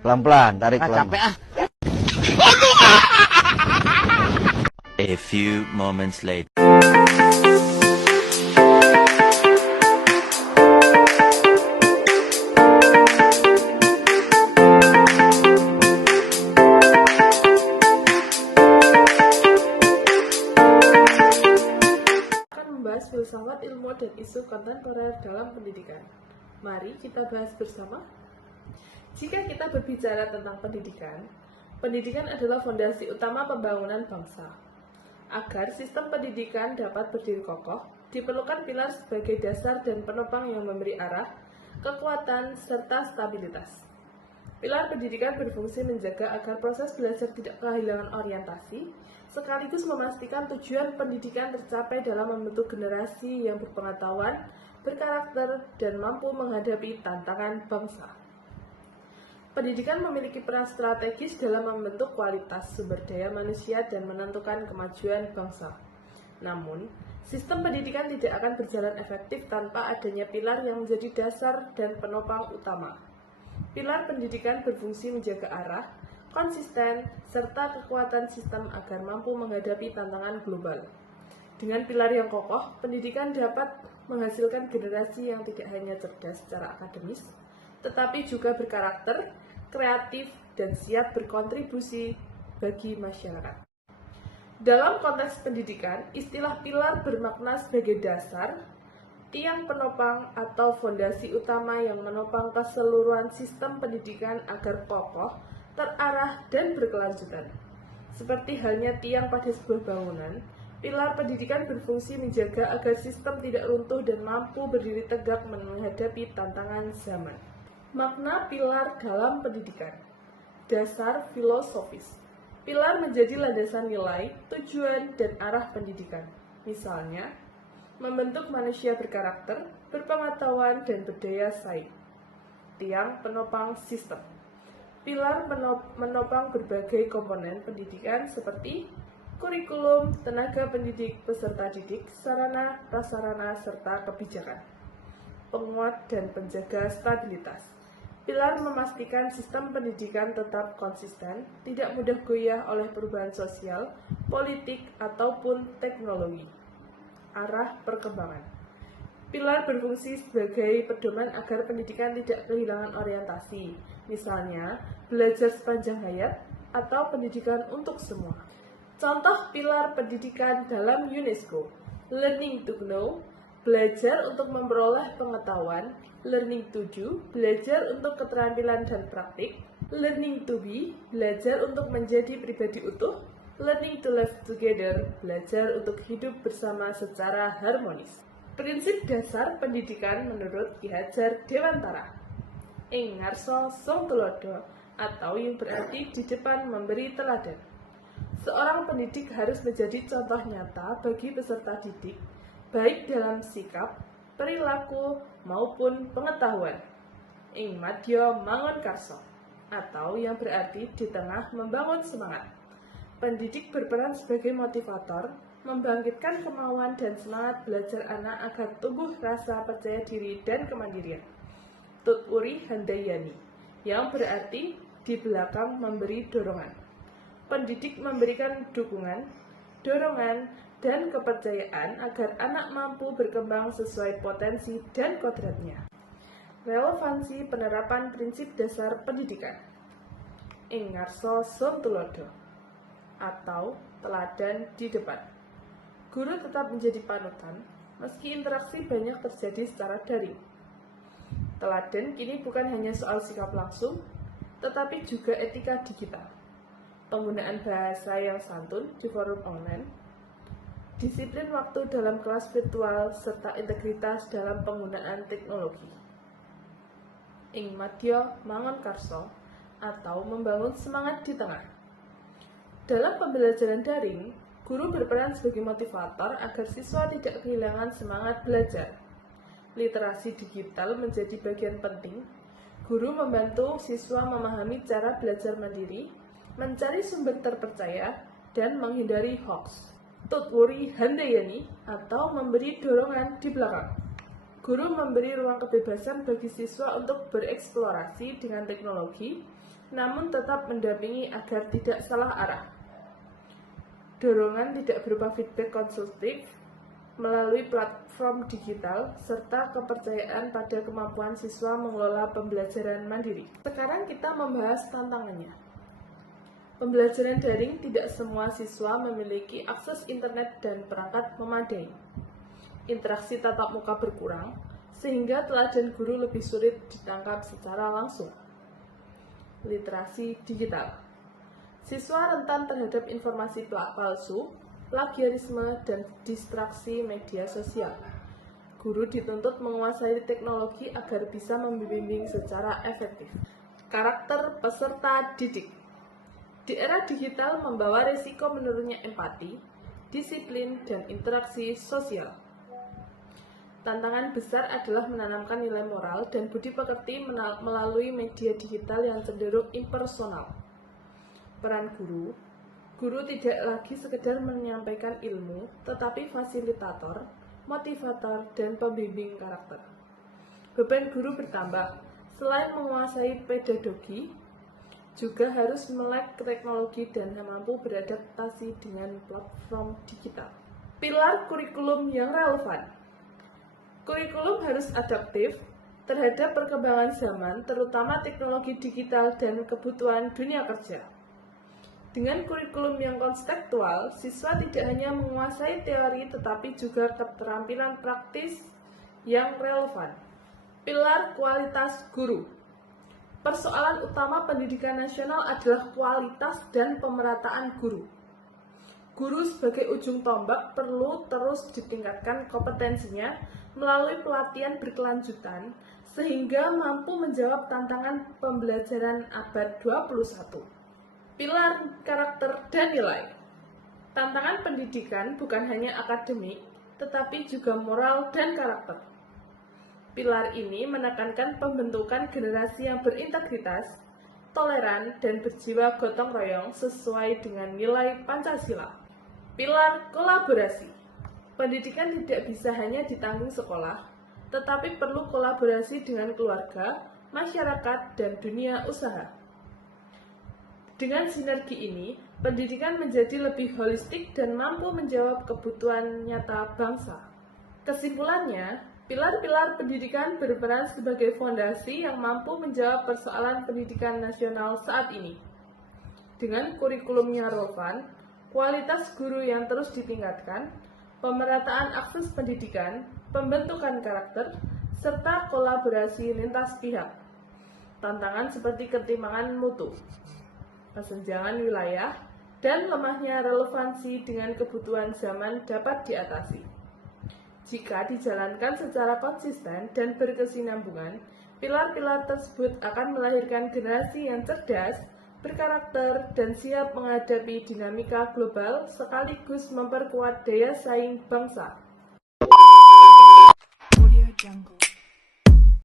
Pelan-pelan, tarik pelan. Capek ah. A few moments later. Membahas filsafat, ilmu, dan isu kontemporer dalam pendidikan. Mari kita bahas bersama. Jika kita berbicara tentang pendidikan, pendidikan adalah fondasi utama pembangunan bangsa. Agar sistem pendidikan dapat berdiri kokoh, diperlukan pilar sebagai dasar dan penopang yang memberi arah, kekuatan, serta stabilitas. Pilar pendidikan berfungsi menjaga agar proses belajar tidak kehilangan orientasi, sekaligus memastikan tujuan pendidikan tercapai dalam membentuk generasi yang berpengetahuan, berkarakter, dan mampu menghadapi tantangan bangsa. Pendidikan memiliki peran strategis dalam membentuk kualitas sumber daya manusia dan menentukan kemajuan bangsa. Namun, sistem pendidikan tidak akan berjalan efektif tanpa adanya pilar yang menjadi dasar dan penopang utama. Pilar pendidikan berfungsi menjaga arah, konsisten, serta kekuatan sistem agar mampu menghadapi tantangan global. Dengan pilar yang kokoh, pendidikan dapat menghasilkan generasi yang tidak hanya cerdas secara akademis, tetapi juga berkarakter, kreatif, dan siap berkontribusi bagi masyarakat. Dalam konteks pendidikan, istilah pilar bermakna sebagai dasar, tiang penopang atau fondasi utama yang menopang keseluruhan sistem pendidikan agar kokoh, terarah, dan berkelanjutan. Seperti halnya tiang pada sebuah bangunan, pilar pendidikan berfungsi menjaga agar sistem tidak runtuh dan mampu berdiri tegak menghadapi tantangan zaman. Makna pilar dalam pendidikan. Dasar filosofis. Pilar menjadi landasan nilai, tujuan, dan arah pendidikan. Misalnya, membentuk manusia berkarakter, berpengetahuan, dan berdaya saing. Tiang penopang sistem. Pilar menopang berbagai komponen pendidikan seperti kurikulum, tenaga pendidik, peserta didik, sarana, prasarana, serta kebijakan. Penguat dan penjaga stabilitas. Pilar memastikan sistem pendidikan tetap konsisten, tidak mudah goyah oleh perubahan sosial, politik, ataupun teknologi. Arah perkembangan. Pilar berfungsi sebagai pedoman agar pendidikan tidak kehilangan orientasi, misalnya belajar sepanjang hayat atau pendidikan untuk semua. Contoh pilar pendidikan dalam UNESCO: Learning to Know, belajar untuk memperoleh pengetahuan; Learning to Do, belajar untuk keterampilan dan praktik; Learning to Be, belajar untuk menjadi pribadi utuh; Learning to Live Together, belajar untuk hidup bersama secara harmonis. Prinsip dasar pendidikan menurut Ki Hajar Dewantara. Ing ngarsa sung tulodo, atau yang berarti di depan memberi teladan. Seorang pendidik harus menjadi contoh nyata bagi peserta didik, baik dalam sikap, perilaku, maupun pengetahuan. Ing madya mangun karso, atau yang berarti di tengah membangun semangat. Pendidik berperan sebagai motivator, membangkitkan kemauan dan semangat belajar anak agar tumbuh rasa percaya diri dan kemandirian. Tutwuri handayani, yang berarti di belakang memberi dorongan. Pendidik memberikan dukungan, dorongan, dan kepercayaan agar anak mampu berkembang sesuai potensi dan kodratnya. Relevansi penerapan prinsip dasar pendidikan. Ing ngarsa sung tulodo, atau teladan di depan. Guru tetap menjadi panutan, meski interaksi banyak terjadi secara daring. Teladan kini bukan hanya soal sikap langsung, tetapi juga etika digital. Penggunaan bahasa yang santun di forum online, disiplin waktu dalam kelas virtual, serta integritas dalam penggunaan teknologi. Ing madya mangun karso, atau membangun semangat di tengah. Dalam pembelajaran daring, guru berperan sebagai motivator agar siswa tidak kehilangan semangat belajar. Literasi digital menjadi bagian penting. Guru membantu siswa memahami cara belajar mandiri, mencari sumber terpercaya, dan menghindari hoax. Tutwuri handayani, atau memberi dorongan di belakang. Guru memberi ruang kebebasan bagi siswa untuk bereksplorasi dengan teknologi, namun tetap mendampingi agar tidak salah arah. Dorongan tidak berupa feedback konstruktif melalui platform digital, serta kepercayaan pada kemampuan siswa mengelola pembelajaran mandiri. Sekarang kita membahas tantangannya. Pembelajaran daring tidak semua siswa memiliki akses internet dan perangkat memadai. Interaksi tatap muka berkurang, sehingga teladan guru lebih sulit ditangkap secara langsung. Literasi digital. Siswa rentan terhadap informasi palsu, plagiarisme, dan distraksi media sosial. Guru dituntut menguasai teknologi agar bisa membimbing secara efektif. Karakter peserta didik. Di era digital membawa risiko menurunnya empati, disiplin, dan interaksi sosial. Tantangan besar adalah menanamkan nilai moral dan budi pekerti melalui media digital yang cenderung impersonal. Peran guru. Guru tidak lagi sekedar menyampaikan ilmu, tetapi fasilitator, motivator, dan pembimbing karakter. Beban guru bertambah. Selain menguasai pedagogi, juga harus melek teknologi dan mampu beradaptasi dengan platform digital. Pilar kurikulum yang relevan. Kurikulum harus adaptif terhadap perkembangan zaman, terutama teknologi digital dan kebutuhan dunia kerja. Dengan kurikulum yang konseptual, siswa tidak hanya menguasai teori tetapi juga keterampilan praktis yang relevan. Pilar kualitas guru. Persoalan utama pendidikan nasional adalah kualitas dan pemerataan guru. Guru sebagai ujung tombak perlu terus ditingkatkan kompetensinya melalui pelatihan berkelanjutan sehingga mampu menjawab tantangan pembelajaran abad 21. Pilar karakter dan nilai. Tantangan pendidikan bukan hanya akademik, tetapi juga moral dan karakter. Pilar ini menekankan pembentukan generasi yang berintegritas, toleran, dan berjiwa gotong royong sesuai dengan nilai Pancasila. Pilar kolaborasi. Pendidikan tidak bisa hanya ditanggung sekolah, tetapi perlu kolaborasi dengan keluarga, masyarakat, dan dunia usaha. Dengan sinergi ini, pendidikan menjadi lebih holistik dan mampu menjawab kebutuhan nyata bangsa. Kesimpulannya, pilar-pilar pendidikan berperan sebagai fondasi yang mampu menjawab persoalan pendidikan nasional saat ini. Dengan kurikulum yang relevan, kualitas guru yang terus ditingkatkan, pemerataan akses pendidikan, pembentukan karakter, serta kolaborasi lintas pihak. Tantangan seperti ketimpangan mutu, kesenjangan wilayah, dan lemahnya relevansi dengan kebutuhan zaman dapat diatasi. Jika dijalankan secara konsisten dan berkesinambungan, pilar-pilar tersebut akan melahirkan generasi yang cerdas, berkarakter, dan siap menghadapi dinamika global sekaligus memperkuat daya saing bangsa. Audio Jungle.